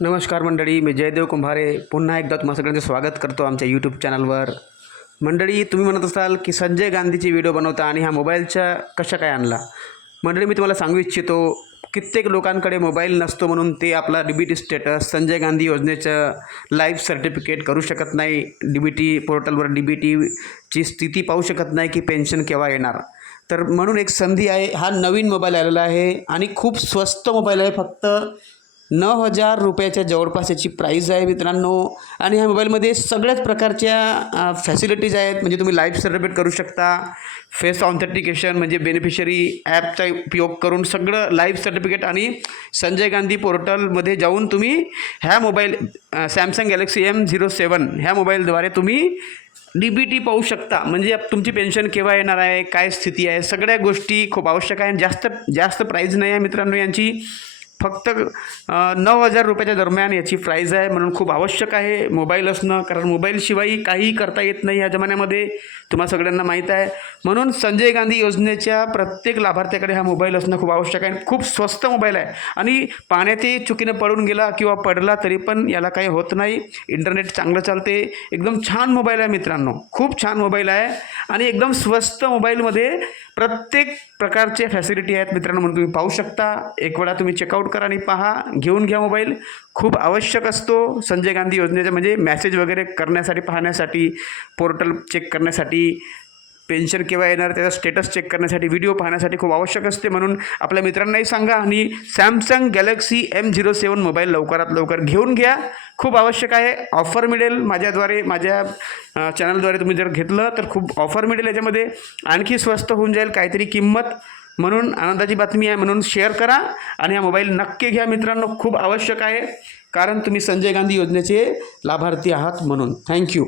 नमस्कार मंडळी, मी जयदेव कुंभारे पुन्हा एकदा तुम्हा सगळ्यांचं स्वागत करतो आमच्या यूट्यूब चॅनलवर। मंडळी, तुम्ही म्हणत असाल की संजय गांधीची व्हिडिओ बनवता आणि हा मोबाईलच्या कशा काय आणला। मंडळी, मी तुम्हाला सांगू इच्छितो, कित्येक लोकांकडे मोबाईल नसतो म्हणून ते आपला डीबीटी स्टेटस संजय गांधी योजनेचं लाईव्ह सर्टिफिकेट करू शकत नाही, डीबीटी पोर्टलवर डीबीटीची स्थिती पाहू शकत नाही की पेन्शन केव्हा येणार। तर म्हणून एक संधी आहे, हा नवीन मोबाईल आलेला आहे आणि खूप स्वस्त मोबाईल आहे, फक्त 9,000 रुपयाच्या जवळपास याची प्राईस आहे मित्रांनो। आणि ह्या मोबाईलमध्ये सगळ्याच प्रकारच्या फॅसिलिटीज आहेत, म्हणजे तुम्ही लाईव्ह सर्टिफिकेट करू शकता, फेस ऑथेंटिकेशन म्हणजे बेनिफिशरी ॲपचा उपयोग करून सगळं लाईव्ह सर्टिफिकेट, आणि संजय गांधी पोर्टलमध्ये जाऊन तुम्ही ह्या मोबाईल सॅमसंग गॅलेक्सी M07 ह्या मोबाईलद्वारे तुम्ही डीबीटी पाहू शकता, म्हणजे तुमची पेन्शन केव्हा येणार आहे, काय स्थिती आहे, सगळ्या गोष्टी खूप आवश्यक आहे। जास्त प्राईज नाही आहे मित्रांनो यांची, फक्त 9,000 रुपयाच्या दरम्यान याची प्राईज आहे, म्हणून खूप आवश्यक आहे मोबाईल असणं, कारण मोबाईलशिवाय काहीही करता येत नाही ह्या जमान्यामध्ये, तुम्हाला सगळ्यांना माहीत आहे। म्हणून संजय गांधी योजनेच्या प्रत्येक लाभार्थ्याकडे हा मोबाईल असणं खूप आवश्यक आहे। खूप स्वस्त मोबाईल आहे आणि पाण्यातही चुकीनं पडून गेला किंवा पडला तरी पण याला काही होत नाही, इंटरनेट चांगलं चालते, एकदम छान मोबाईल आहे मित्रांनो, खूप छान मोबाईल आहे आणि एकदम स्वस्त मोबाईलमध्ये प्रत्येक प्रकारचे फॅसिलिटी आहेत मित्रांनो, म्हणून तुम्ही पाहू शकता। एक वेळा तुम्ही चेकआउट करा आणि पहा, घेऊन घ्या मोबाईल, खूप आवश्यक असतो संजय गांधी योजनेचा, म्हणजे मॅसेज वगैरे करण्यासाठी, पाहण्यासाठी, पोर्टल चेक करण्यासाठी, पेन्शन केव्हा येणार त्याचा स्टेटस चेक करण्यासाठी, व्हिडिओ पाहण्यासाठी खूप आवश्यक असते। म्हणून आपल्या मित्रांनाही सांगा आणि सॅमसंग गॅलेक्सी M07 मोबाईल लवकरात लवकर घेऊन घ्या, खूप आवश्यक आहे। ऑफर मिळेल माझ्याद्वारे, माझ्या चॅनलद्वारे तुम्ही जर घेतलं तर खूप ऑफर मिळेल, याच्यामध्ये आणखी स्वस्त होऊन जाईल काहीतरी किंमत, म्हणून आनंदाची बातमी आहे, म्हणून शेअर करा आणि हा मोबाईल नक्की घ्या मित्रांनो, खूप आवश्यक आहे, कारण तुम्ही संजय गांधी योजनेचे लाभार्थी आहात म्हणून। थँक्यू।